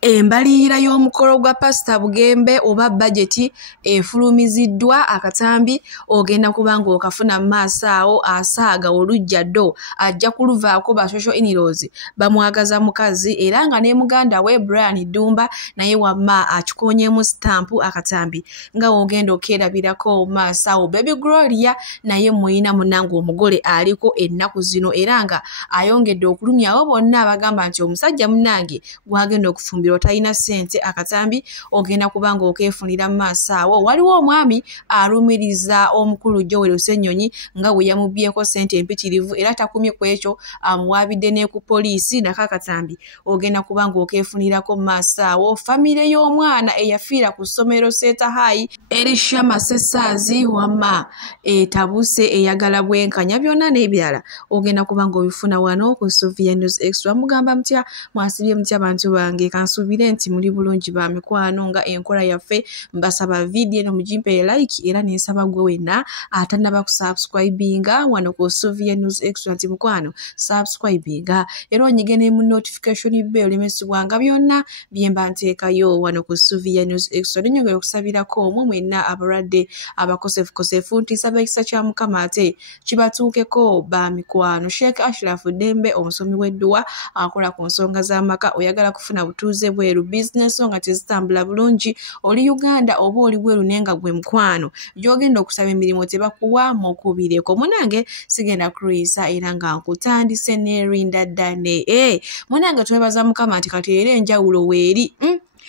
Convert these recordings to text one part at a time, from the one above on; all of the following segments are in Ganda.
Embalirira y'omukolo gwa Pastor Bugembe oba budget efulumiziddwa akatambi ogenda kubanga okafuna maaso awo asaaga olujja ddo ajja kuluvaako ba social in-laws bamwagaza mukazi era nga ne muganda we Brian Dumba naye wamma akikoonyemu stamp akatambi nga ogenda okerabirako maaso awo Baby Gloria naye muyina munange omugole aliko ennaku zino era nga ayongedde okulumyawo bonna abagamba nti omusajja munange gwagenda okufumbira otayina sente akatambi ogenda kubanga okefunira maaso awo waliwo omwami alumiriza omukulu Joel Ssenyonyi nga we yamubbyeko sente empitirivu era takumye ku ekyo amuwaabidde ne ku poliisi nakakatambi ogenda kubanga okefunirako maaso awo famire y'omwana eyafiira ku ssomero Seta High Elisha Masesaazi wamma etabuse eyagala bwenkanya byonna n'ebirala ogenda kubanga obifuna wano ku Sofia News Extra mugamba mutya mwasibye mutya abantu bange kansubire nti muli bulungi ba mikwano nga enkola yaffe mbasaba video no mujimpe like era nensaba gwe wenna atanaba ku subscribinga wano ku Sofia News Extra nti mukwano subscribinga era onyigene mu notification bell lemesibwanga byonna byemba nteekayo wano ku Sofia News Extra nyongera okusabirako omwe mwenna abaradde abakosefu ntisaba ekisa kya Mukama ate kibatuukeko ba mikwano Sheikh Ashraf Dembe omusomi w'edduwa akola ku nsonga z'amaka oyagala kufuna butuuze bweru business nga tezitambula bulungi oli Uganda oba oli bweru nenga gwe mukwano gyogenda okusaba emirimu tebakuwa mukubireko munange sigenda kuyisa era nga nkutandise nerinda ddane munange twebaza Mukama nti kati era enjawulo weeri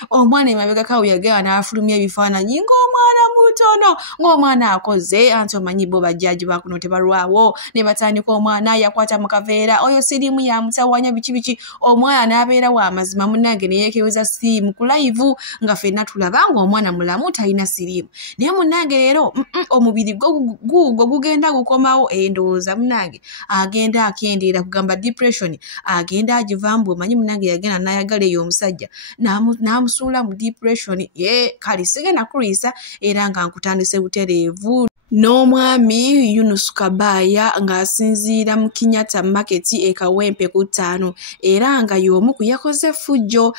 omwana emabega kawo yagala n'afulumya ebifaananyi ng'omwana mutono ng'omwana akoze anti omanyi bo bajjaji bakuno tebalwawo ne batandika omwana yakwata mu kaveera oyo siriimu yamutawanya biki omwana n'abeera wa mazima munnange ne yeekebeza siriimu ku live nga ffenna tulaba ng'omwana mulamu talina siriimu naye munnange leero omubiri gugwo gugenda gukomawo endowooza munnange agenda akendeera kugamba depression agenda agivambu omanyi munnange yagenda n'ayagala eyo omusajja namusula mu depression kali sigenda kulwisa era nga nkutandise butereevu n'omwami Yunus Kabaya ng'asinziira mu Kenyatta Market ekawempe ku 5 era nga y'omu ku yakoze fujjo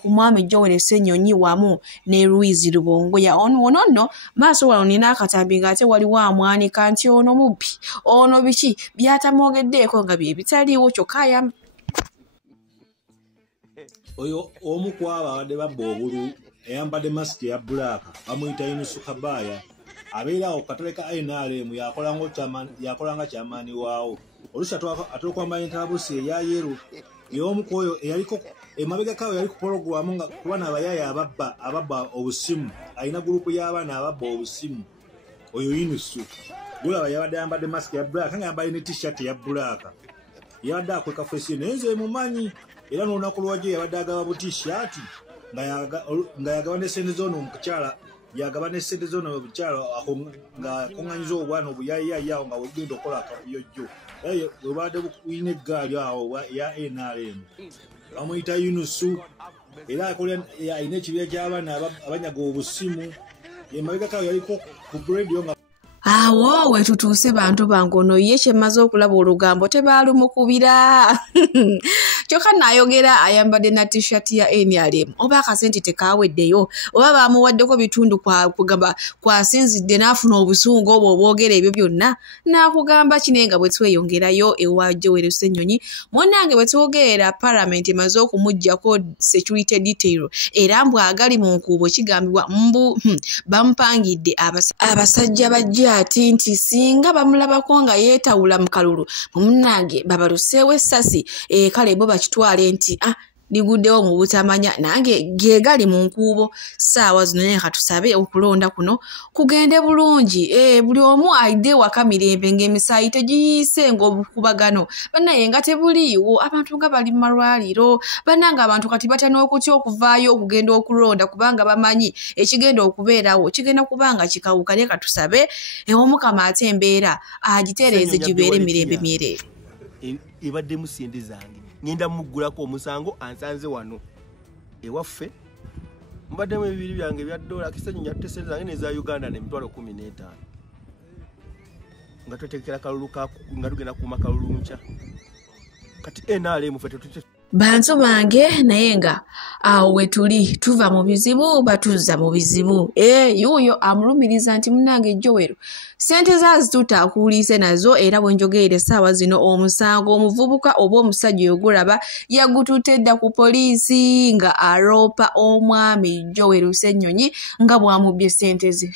ku mwami Joel Ssenyonyi wamu ne Louise Rubongoya ono maaso wano nina akatambi ng'ate waliwo amwanika nti ono mubbi ono biki byatamwogeddeeko nga bye bitaliiwo kyokka oyo omu kwaba abadde babba obulu eyambadde masiki ya black bamuyita Yunus Kabaya abeera okatale ka NRM yakolanga kyamaani waawo olusi atolokwambala entabuse eya yero y'omu kwoyo eyaliko emabega kawo yali ku pologramu nga kubana abayaya ababba obusimu alina gurupu y'abaana ababba obusimu oyo Yunus gulaba yabadde yambadde masiki ya black nga yambadde ne t-shirt ya black yabadde akweka fesi naye nze mumanyi era n'olunaku lwajjo yabadde agaba butishaati nga yagaba ne sente z'ono omukyala yagaba ne sente z'ono omukyala nga akunganyiza obwana obuyayiyaawo nga wegenda okukola akabuyojjo era webadde buyina eggaali awo ya NRM bamuyita Yunus era alina ekibiira ky'abaana abanyaga obusimu emabega kawo yaliko ku radio nga awo wetutuuse bantu bange ono ye kyemaze okulaba olugambo tebaalumukubira kyokka n'ayogera ayambadde na t-shirt ya NRM oba akasente tekaweddeyo oba bamuwaddeko bitundu kugamba kwasinzidde n'afuna obusungu obwo obwogera ebyo byonna n'akugamba kine nga bwe tweyongerayo ewa Joel Ssenyonyi munnange bwe twogerera Parliament emaze okumuggyako security detail era mbw agali mu nkuubo kigambibwa bamupangidde abasajja bajja ati nti singa bamulabako nga yeetawula mu kalulu munnange babaluseewo essasi kale bo bakitwale nti liguddewo mu butamanya nange gegali mu nkuubo saawa zino naye katusabe okulonda kuno kugende bulungi buli omu aide waka mirembe ng'emisaayi tegiyiise ng'obukubagano bannaye nga tebuliiwo abantu nga bali mu malwaliro bannanga abantu kati batana okutya okuvaayo okugenda okulonda kubanga bamanyi ekigenda okubeerawo kigenda kubanga kikawuka naye katusabe Omukama ate embeera agitereeze gibeere mirembe myereere ebadde musinde zange ngenda mugulako omusango ansanze wano ewaffe mbaddemu ebibiri byange bya dola Kisenyi nyatte sente zange neza Uganda ne mitwalo 15 nga twetekera kalulu nga tugenda kuuma kalulu nkya kati NRM ffe bantu bange naye nga awo wetuli tuva mu bizibu batuzza mu bizibu yuyo amulumiriza nti munange Joel sente zazituta akuliise nazo era bwenjogerere essaawa zino omusango omuvubuka oba omusajja ogulaba yagututedda ku poliisi nga aroopa omwami Joel Ssenyonyi nga bwamubye sente ze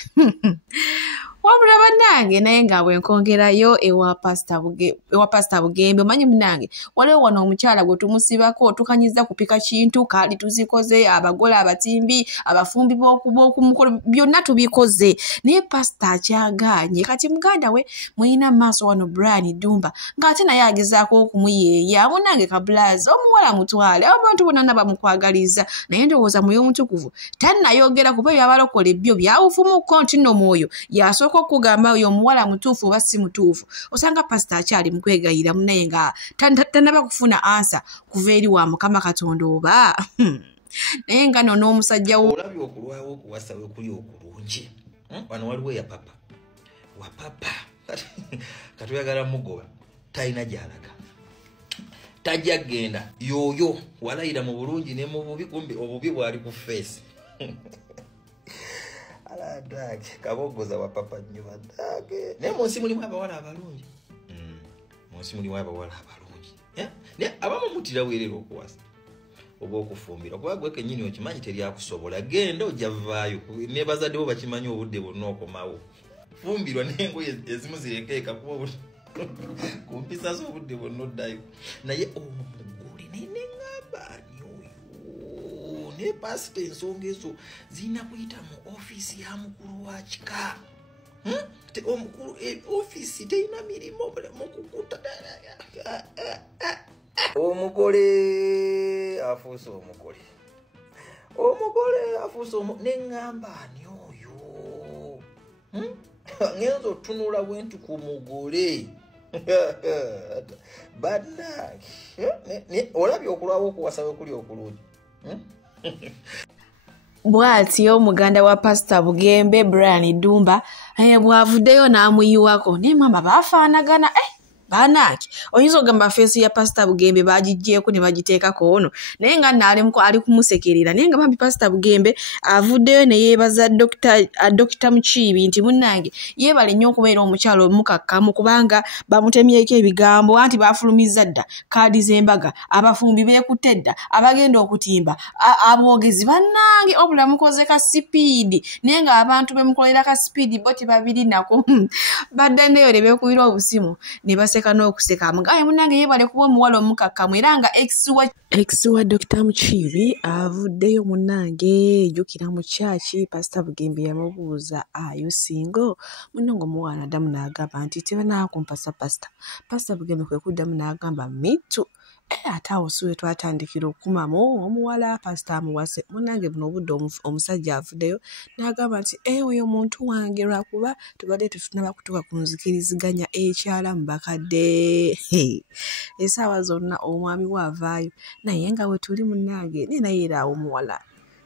wabula bannange naye nga bwenkongerayo ewa Pastor Bugembe omanyi munange waliwo wano omukyala gwe tumusibako tukanyiza kupika kintu kaali tuzikoze abagole abatimbi abafumbi b'okumukolo byonna tubikoze naye pastor akyaganye kati muganda we muyina maaso wano Brian Dumba ng'ate naye agezaako okumuyeeya munange kabulazi omuwala mutwale abantu bonna bamukwagaliza naye ndowooza muyo omutukuvu tannayogera kuba byabalokole byo byawufumukko nti nno mwoyo yasooka okugamba oyo omuwala mutuufu oba si mutuufu osanga pastor akyali mukwegayira munaye nga tannaba kufuna ansa kuva eri wa Mukama Katonda oba naye nga no n'omusajja wo olabye okulwawo okuwasa we kuli okulungi wano waliwo ya papa wa papa katuyagala mugoba talina gy'alaga tajja genda yoyo walayira mu bulungi ne mu bubi kumbi obubi bwali ku face ala dage kabogoza wa papa nnyuma dage ne munsi mulimu abawala abalungi munsi mulimu abawala abalungi ne abamu mutira werero okuwasa oba okufumbira kuba gwe kennyini okimanyi teryakusobola genda ojja vaayo ne bazadde bo bakimanyi obudde bonna okomawo fumbirwa n'engoye ezimu zirekeeka kuba ku mpisa z'obudde bonna oddayo naye omugole neneŋŋamba ne pasita ensonga ezo zirina kuyita mu ofiisi ya mukulu wa kika omukulu ofiisi terina mirimu mukukuta omugole afuuse omugole afuuse neŋŋamba ani oyo ngenza otunula bwentu ku mugole bannange olabye okulwawo okuwasa we kuli okulungi bw'atyo muganda wa Pastor Bugembe Brian Dumba bw'avuddeyo n'amuyiwako naye mama baafaanagana banaki oyinza ogamba feesi ya Pastor Bugembe bagigyeko ne bagiteekako ono naye nga naalemu ali kumusekerera naye nga bambi Pastor Bugembe avuddeyo ne yeebaza Dr. Mukiibi nti munnange yeebale nnyo okubeera omukyalo omukakkamu kubanga bamutemyeko ebigambo anti baafulumizza dda kaadi z'embaga abafumbi beekutte dda abagenda okutimba aboogezi bannange obula mukoze ka sipiidi naye nga abantu bemukolera ka sipiidi bo tebabiri nako baddandeyo ne beekubira obusimu ne baseka n'okuseka mugaye munange yeebale kuba omuwala omukakkamu era nga ex wa Dr. Mukiibi avuddeyo munange jjukira mu kyaki Pastor Bugembe yamubuuza ayo singo munange omuwala addamu n'agamba nti tebanaakumpasa Pastor Bugembe kwe kuddamu n'agamba mitu ate awo si we twatandikira okukumamu omuwala pasita amuwase munange buno obudde omusajja avuddeyo n'agamba nti oyo omuntu wange lwakuba tubadde tetunaba kutuuka ku nzikiriziganya ekyalamu bakadde essaawa zonna omwami bw'avaayo naye nga we tuli munange naye era awo omuwala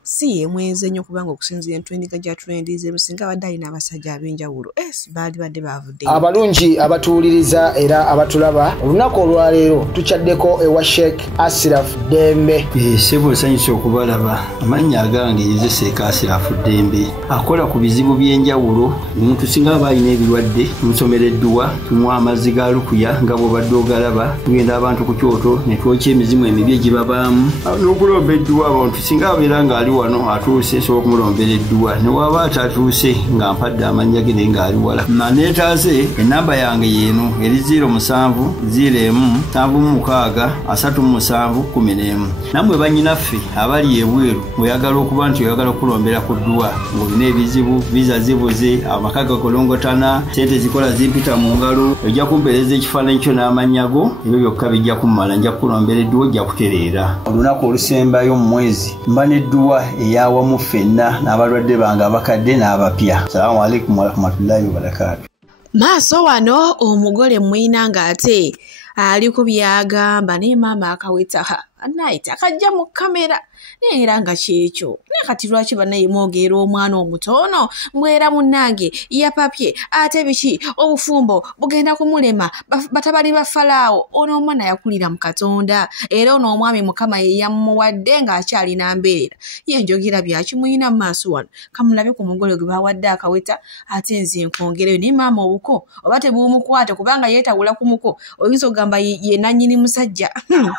si yemweze nnyo kubanga okusinziira entwendiga gya trendize emusinga abadde alina abasajja ab'enjawulo baali badde bavuddeyo abalungi abatuwuliriza era abatulaba olunaku olwaleero tukyaddeko ewa Sheikh Ashraf Dembe sebo nsanyusa okubalaba amannya agange Sheikh Ashraf Dembe akola ku bizibu by'enjawulo omuntu singa aba alina ebirwadde musomereddwa tunywa amazzi ga lukuya nga bw'obadde ogalaba tugenda abantu ku kyoto ne twokya emizimu emibi egibabaamu n'okulomba edduwa abantu singa abeera nga ali wano atuuse sobola okumulombera edduwa ne waba atatuuse nga mpadde amannya ge naye ng'ali wala naneetaase ennamba yange yeeno eri 0707363711 nammwe bannyinaffe abali ebweru oyagala okuba nti oyagala okulombera ku dduwa ng'olina ebizibu viza zibuze amaka gakolongotana sente zikola zimpita mu ngalo ojja kumpeereza ekifaananyi kyo n'amannya go ebyo byokka bijja kummala nja kukulombera edduwa ojja kutereera olunaku olusembayo mu mwezi mba n'edduwa eyawamu ffenna n'abalwadde bange abakadde n'abapya. Salaamu alaikum warahmatullahi wabarakatuh. Maaso wano omugole mwina ng'ate ali ku byagamba naye maama akaweta night akajja mu kamera neera nga kyekyo naye kati lwaki bannaye mwogera omwana omutono mbwera munnange yapapye ate biki obufumbo bugenda kumulema batabali ba Falaawo ono omwana yakulira mu Katonda era ono omwami Mukama ye yamuwadde ng'akyalina mbeerera ye njogera byakimuyina mu maaso wano kamulabe ku mugole gwe bawadde akaweta ate nze nkwongereyo naye maama obuko oba tebuumukwate kubanga yeetawula ku muko oyinza okugamba ye nannyini musajja. Do you have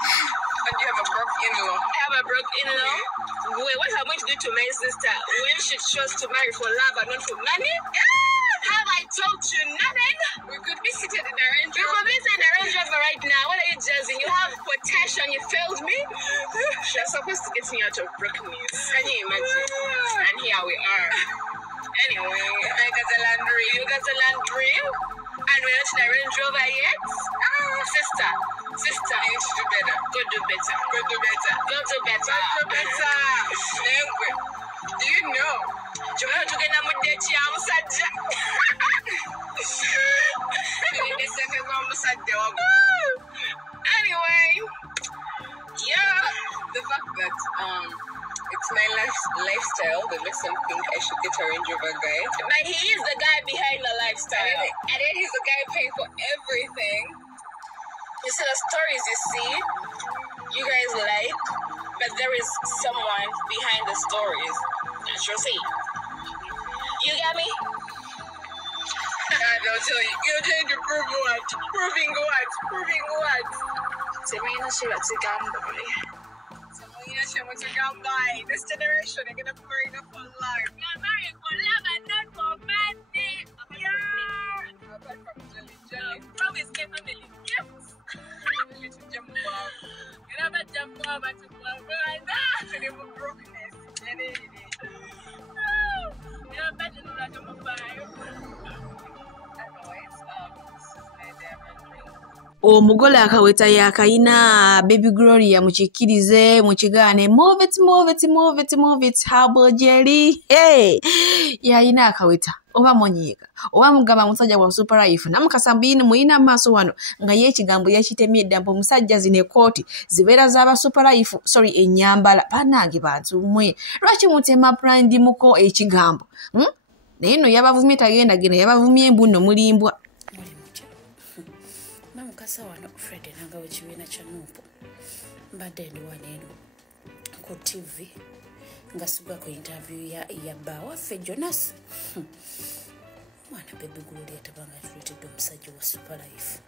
a broke in-law? I have a broke in-law? Wait, what am I going to do to my sister when she chose to marry for love and not for money? Have I told you nothing? We could be seated in a Range Rover. We could be seated in a Range Rover right now. What are you jazzing? You have potential and you failed me? You're supposed to get me out of brokenness. Can you imagine? And here we are. Anyway, I got a laundry. You got a laundry? And we're not in a Range Rover yet? Sister, I need to do better. Go do better. Go do better. Go do better. Go do better. Anyway, do you know? Anyway, yeah, the fact that it's my lifestyle that makes them think I should get a Range Rover guy. But he is the guy behind the lifestyle. And then he's the guy paying for everything. You see the stories you see, you guys like, but there is someone behind the stories. That's your see. You got me? Don't tell you. You're trying to prove what? Proving what? Proving what? Semina Shivatigambay. Semina Shivatigambay. This generation, they're gonna marry enough for life. You're marrying for love and not for money. Yeah. Apart from jelly. Promise me family gifts. Little jumbo. You never jump over to Florida. And it will brokenness. You're better than that number 5. Omugole akaweta yakayina Baby Gloria mukikkirize mukigaane move it Herbal Jelly yayina akaweta oba monyiga oba mugamba musajja wa Super Life namukasambini muyina maaso wano nga yekigambo yakitemye eddambo musajja zine kooti zibeera z'aba Super Life enyambala banange bantu mwe lwaki mutema brand muko ekigambo naye no yabavumye tagenda gena yabavumye embuno mulimbwa Mukasa wano Fred nanga wekibiina kya Nuupu mbadde ndi waneeno ku TV nga sigwa ku interview ya bba waffe Jonas mwana Baby Gloria tabanga tuleetedde omusajja wa Super Life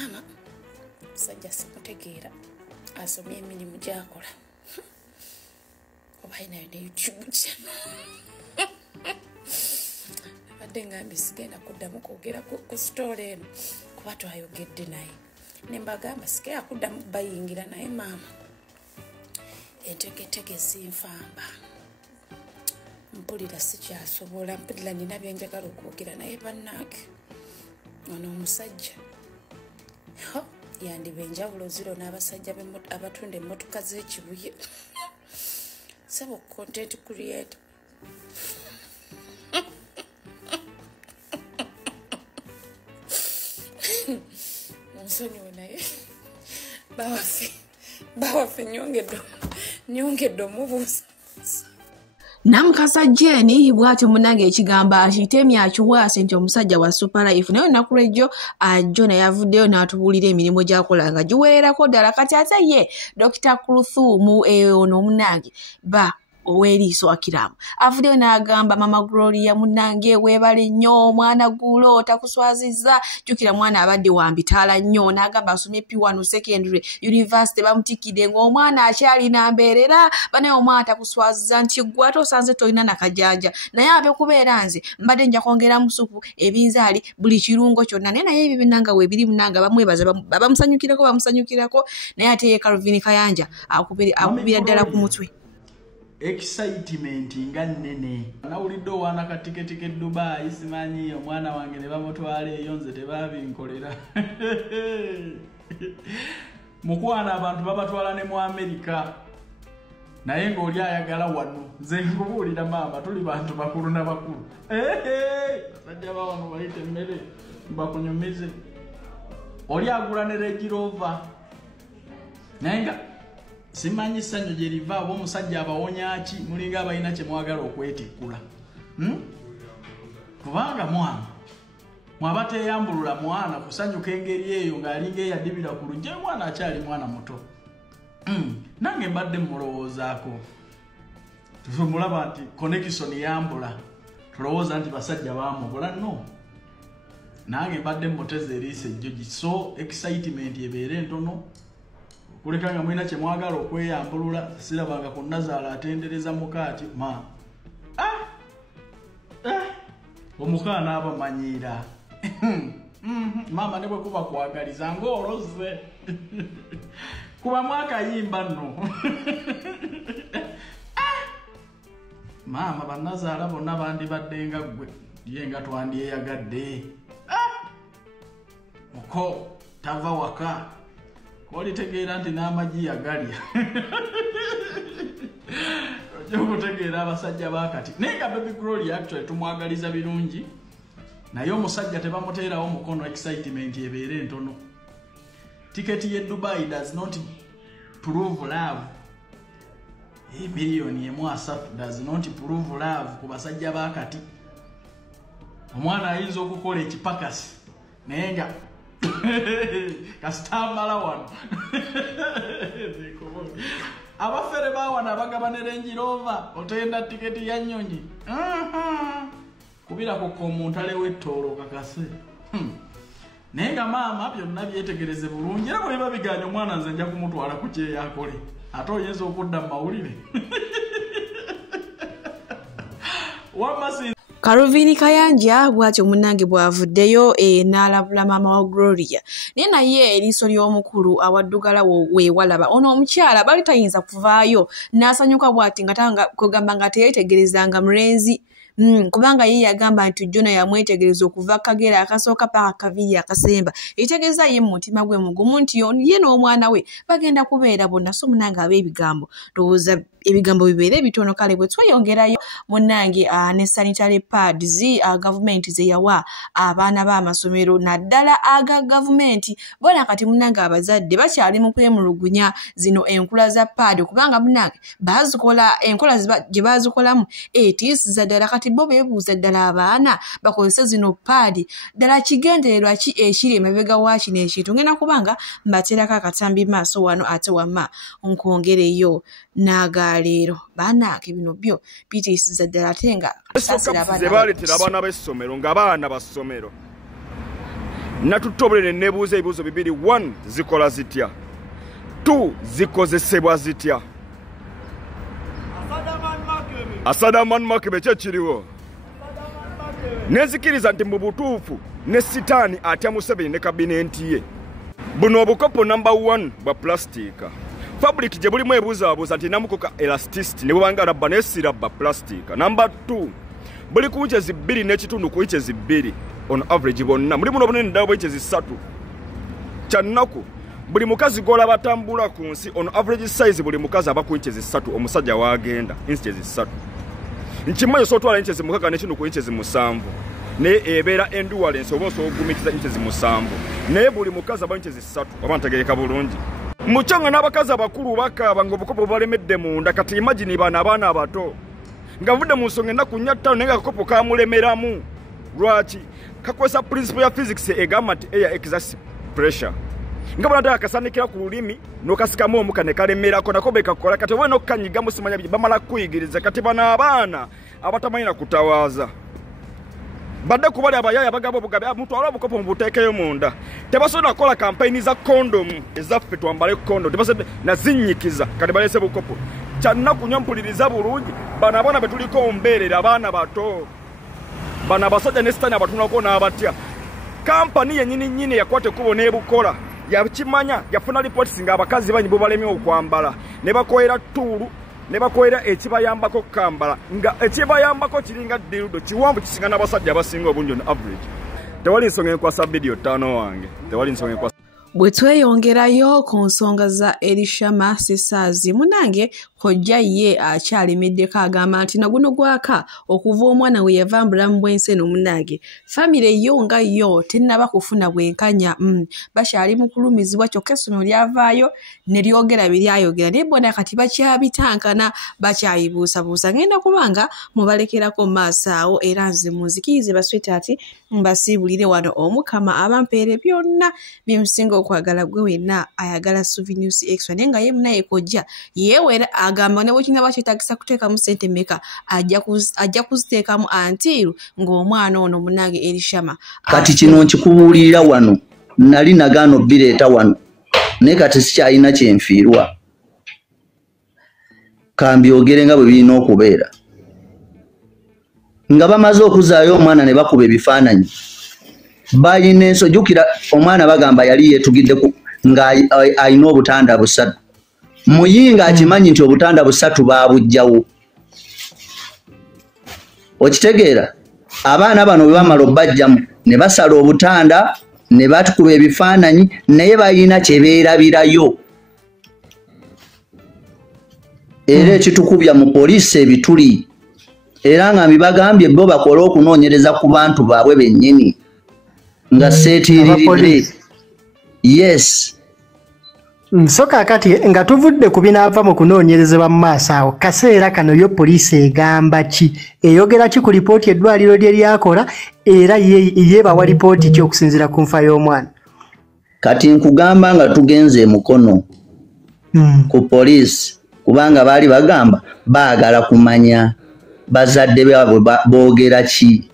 mama musajja simutegeera asomye emirimu gy'akola oba ayinayo ne YouTube channel Dengambi sigenda kuddamu kwogera ku story eno kuba twayogedde naye ne mbagamba sigenda kuddamu bayingira naye maama entegeetege zinfamba mpulira sikyasobola mpulira nina byenjagala okwogera naye bannange ono omusajja yandiba enjawulo ziro n'abasajja abatunda emmotoka z'ekibuye sebo content creator nsonyiwe naye bawaffe nyongedde omubuuza namukasa Jeni bwatyo munange ekigambo akitemye akiwaase nti omusajja wa Super Life naye olunaku lw'ejjo ajjo naye avuddeyo n'atubuulira emirimu gy'akola nga giweererako ddala kati ate ye Dr. Kuruthumu ono omunange ba oweriiso akiramu avuddeyo n'agamba Mama Gloria munange weebale nnyo omwana gulo takuswazizza jjukira mwana abadde wambitaala nnyo n'agamba asomye P1 secondary university bamutikidde ng'omwana akyalina mbeerera banaye omwana takuswazizza nti gwe ate osanze tolina nakajanja naye abe kubeera nze mbadde nja kwongera mu supu ebinzaali buli kirungo kyonna naye ebyo binnanga weebiri munanga bamwebaza bamusanyukirako naye ate ye Calvin Kayanja akubira ddala ku mutwe excitement nga nnene nawulidde owaana katiketi ke Dubai simanyi omwana wange ne bamutwala eyo nze tebabinkolera mukwana abantu babatwala ne mu Amerika naye ng'oli ayagala wano nze nkubuulira maama tuli bantu bakulu n'abakulu basajja bawano bayita emmere bakunyumize oli agula ne Range Rover nenga simanyi sanyo gye liva abo omusajja abawonya ki mulinga abalina kye mwagala okwetikula kubanga mwana mwabateyambulula mwana kusanyuka engeri eyo ng'alinga eyadibira ku lujje mwana akyali mwana muto nange mbadde mulowoozaako tumulaba nti connection yambula tulowooza nti basajja baamubula no nange mbadde muteze eriisa ejjogi so excitement ebeere ntono kuleka nga mulina kye mwagala okweyambulula sirabanga ku Nazaala atendereza mukaati ma omukaana abamanyiira mama ne bwe kuba kwagaliza ng'oloze kuba mwakayimba nno mama Banazaala bonna bandibadde nga ggwe ye nga twandyeyagadde muko tava waka kolitegeera nti n'amagi yagalya okutegeera abasajja bakati naye nga Baby Glory actually tumwagaliza birungi naye omusajja tebamuteerawo mukono excitement ebeere ntono tiketi ye Dubai does not prove love miliyoni emu asatu does not prove love ku basajja bakati omwana ayinza okukola ekipakasi naye nga kasitambala wano abafere bawana bagaba ne Range Rover otenda tiketi ya nnyonyi kubira ku omuntu w'ettoolo kakase naye nga maama byonna byetegereze bulungi era bwe biba biganya omwana nze nja kumutwala ku kyeyakole ate oyinza okudda mu mawulire wamasi Karuvini Kayanja bwatyo munnange bwavuddeyo n'alabula maama wa Gloria naye eriiso ly'omukulu awaddugala weewalaba ono omukyala bali tayinza kuvaayo n'asanyuka bw'ati nga kugamba nga teyeetegerezanga mulenzi kubanga ye yagamba nti Jona yamwetegereza okuva Kagera akasooka paka Kaviri akasemba ekitegeeza ye mu mutima gwe mugumu nti ye n'omwana we bagenda kubeera bonna so munnange ab'ebigambo ndowooza ebigambo bibeere bitono kale bwe tweyongerayo munnange ne sanitary pads gavumenti ze yawa abaana b'amasomero naddala aga gavumenti bona kati munnange abazadde bakyali mu kwemulugunya zino enkula za pad kubanga munnange bazikola enkola gye bazikolamu etiisiza ddala kati bo beebuuza ddala abaana bakozese zino pad ddala kigendererwa ki ekiri emabega wa kino ekintu ngenda kubanga mbateerako akatambi maaso wano ate wamma nkwongereyo n'agaleero baanaake bino byo bitiisiza ddala ate nga baaleetera abaana b'essomero ng'abaana ba ssomero natutobulere neebuuza ebibuuzo bibiri 1 zikola zitya 2 zikozesebwa zitya Asadaman Makebe kyekiriwo nezikiriza nti mu butuufu ne sitaani atya Museveni ne kabinenti ye buno obukopo number 1 bwa plastika fabric gye bulimu ebuuzaabuuza nti namukoka elasticity ne bwebanga rabba nesirabba plastika number 2 buli ku inches 2 n'ekitundu ku inches 2 on average bonna mulimu n'obunene ddala bwa inches 3 kyannaku buli mukazi gola batambula ku nsi on average size buli mukazi aba ku inches 3 omusajja waagenda inches 3 nkimanyi sootwala inches 6 n'ekintu ku inches 7 naye ebeera endurance oba osoogumikiza inches 7 naye buli mukazi aba inches 3 oba ntegereka bulungi mukyanga n'abakazi abakulu bakaaba ng'obukopo balemedde munda kati imagine bano abaana abato nga nvudde mu nsonga ennaku 4 5 naye nga akakopo kamulemeramu lwaki kakozesa principle ya physics egamba nti air exerts pressure nga bonna ddala akasanikira ku lulimi n'okasikamu omuka ne kalemerako nako bekakola kati oba n'okkanyigamu simanya bye bamala kuyigiriza kati bano abaana abatamanyina kutawaaza badde kubali abayaya bagaba obugabe mutwala obukopo mubuteekeyo munda tebasobola kukola kampeyini za kondomu ezaffe twambale kondo tebasobola nazinyikiza kati balese bukopo kyannaku nnyo mpuliriza bulungi bano abaana betuliko mbeerera abaana bato bano abasajja ne sitaani abatunako n'abatya kampani yennyini nnyini yakwata ekkubo n'ebukola yakimanya yafuna lipootisi ng'abakazi banyi bo balemye okwambala ne bakoera tuulu ne bakoera ekibayambako kambala nga ekibayambako kiringa dirudo kiwanvu kisinga n'abasajja abasinga obungi on average tewali nsonga enkwasa vidiyo 5 wange tewali nsonga enkwasa bwe tweyongerayo ku nsonga za Elishama Sisters munange kojja ye akyalemeddeko agamba nti naguno gwaka okuva omwana we yava mbulamu bw'ensi eno munnange famire yo nga yo tennaba kufuna bwenkanya bakyali mu kulumizibwa kyokka essomero lyavaayo ne lyogera biryayogera naye bona kati bakyabitankana bakyayibuusabuusa ngenda kubanga mubalekerako maaso awo era nze munzikirize basweta ati mbasiibulire wano omukama abampeere byonna byemusinga okwagala gwe wenna ayagala Souvenir's Extra naye nga ye munaye kojja yeewera agamba ne bwekina bakyetagisa kuteekamu ssente mmeka ajja kuziteekamu antiiru ng'omwana ono munange Elishama kati kino nkikubuulirira wano nali nagaano bireeta wano naye kati sikyalina kyenfiirwa kambyogere nga bwe birina okubeera nga bamaze okuzaayo omwana ne bakuba ebifaananyi bayina ensojjukira omwana bagamba yali yeetugidde nga ayina obutanda busatu muyinga akimanyi nti obutanda busatu baabujjawo okitegeera abaana bano bwe bamala obbajjamu ne basala obutanda ne batukuba ebifaananyi naye bayina kye beerabirayo era ekitukubya mu poliisi ebituli era nga mbibagambye bo bakole okunoonyereza ku bantu baabwe bennyini nga seetiiriridde yes so kakati nga tuvudde ku binaava mu kunoonyerezebwa mu maaso awo kaseera kano yo poliisi egamba ki eyogera ki ku lipooti eddwaliro lye lyakola era yeebawa lipooti ki okusinziira ku nfa y'omwana kati nkugamba nga tugenze emukono ku poliisi kubanga baali bagamba baagala kumanya bazadde baabwe boogera ki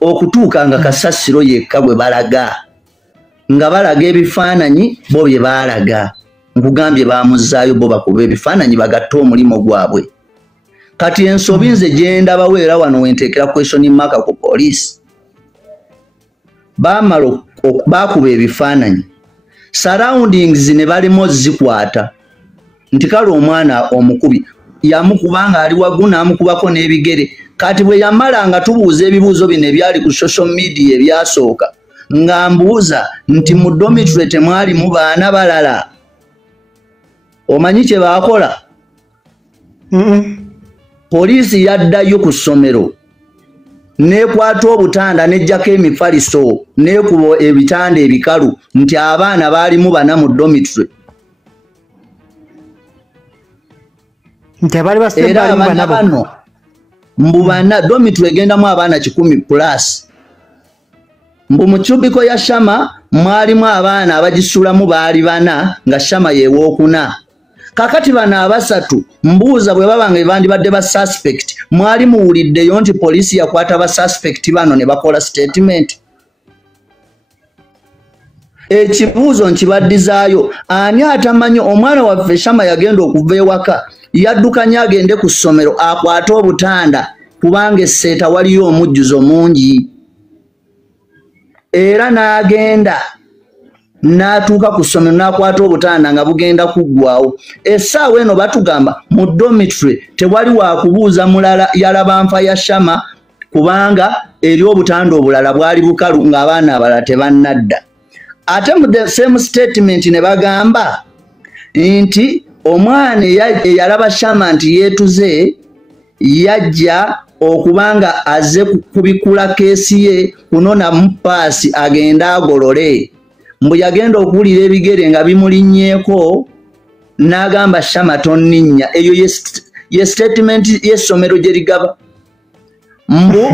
okutuuka nga kasasiro yekka bwe balaga nga balaga ebifaananyi bo bye baalaga nkugambye baamuzaayo bo bakuba ebifaananyi bagatte omulimu gwabwe kati ensobi nze gye ndabawo era wano wenteekera question mark ku poliisi baamala baakuba ebifaananyi surroundings ne balimo zikwata nti kale omwana omukubi yamukuba nga ali waggulu n'amukubako n'ebigere kati bwe yamala nga tubuuza ebibuuzo bino ebyali ku social media ebyasooka nga mbuuza nti mu dormitory temwalimu baana balala omanyi kye baakola poliisi yaddayo ku ssomero neekwata obutanda n'ejjako emifaliso neekuba ebitanda ebikalu nti abaana baalimu bana mu dormitory era abaana bano mbu bana dormitory egendamu abaana 10+ mbu mu kyubiko ya Shama mwalimu abaana abagisulamu baali bana nga Shama yeewookuna kakati bano abasatu mbuuza bwe babanga bandibadde ba suspect mwali muwuliddeyo nti poliisi yakwata ba suspect bano ne bakola statement ekibuuzo nkibaddizaayo ani atamanyi omwana waffe Shama yagenda okuva ewaka yaddukanye agende ku ssomero akwate obutanda kubanga esseeta waliyo omujjuzo mungi era n'agenda n'atuuka ku ssomero n'akwata obutanda nga bugenda kuggwawo essaawa eno batugamba mu dormitory tewali wakubuuza mulala yalaba nfa ya Shama kubanga eri obutanda obulala bwali bukalu ng'abaana abalala tebannadda ate mu the same statement ne bagamba nti omwana eyalaba Shama nti yeetuze yajja okubanga azze kubikula keesi ye kunona mupaasi agenda agolole mbu yagenda okuwulira ebigere nga bimulinnyeeko n'agamba Shama tonninnya eyo ye statement y'essomero gye ligaba mbu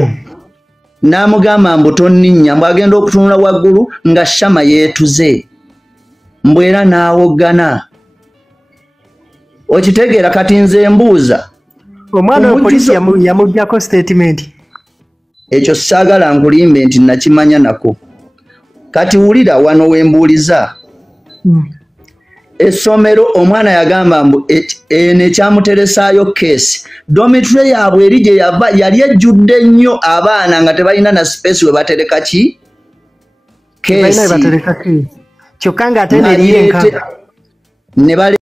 n'amugamba mbu tonninnya mbu agenda okutunula waggulu nga Shama yeetuze mbu era n'awoggana okitegeera kati nze mbuuza omwana wa poliisi yamuggyako statement ekyo saagala nkulimbe nti nakimanya nako kati wulira wano wembuuliza essomero omwana yagamba mbu eno ekyamuteresaayo keesi dormitory yaabwe eri gye yava yali ejjudde nnyo abaana nga tebalina na space we batereka ki keesi kyokka ng'ate ne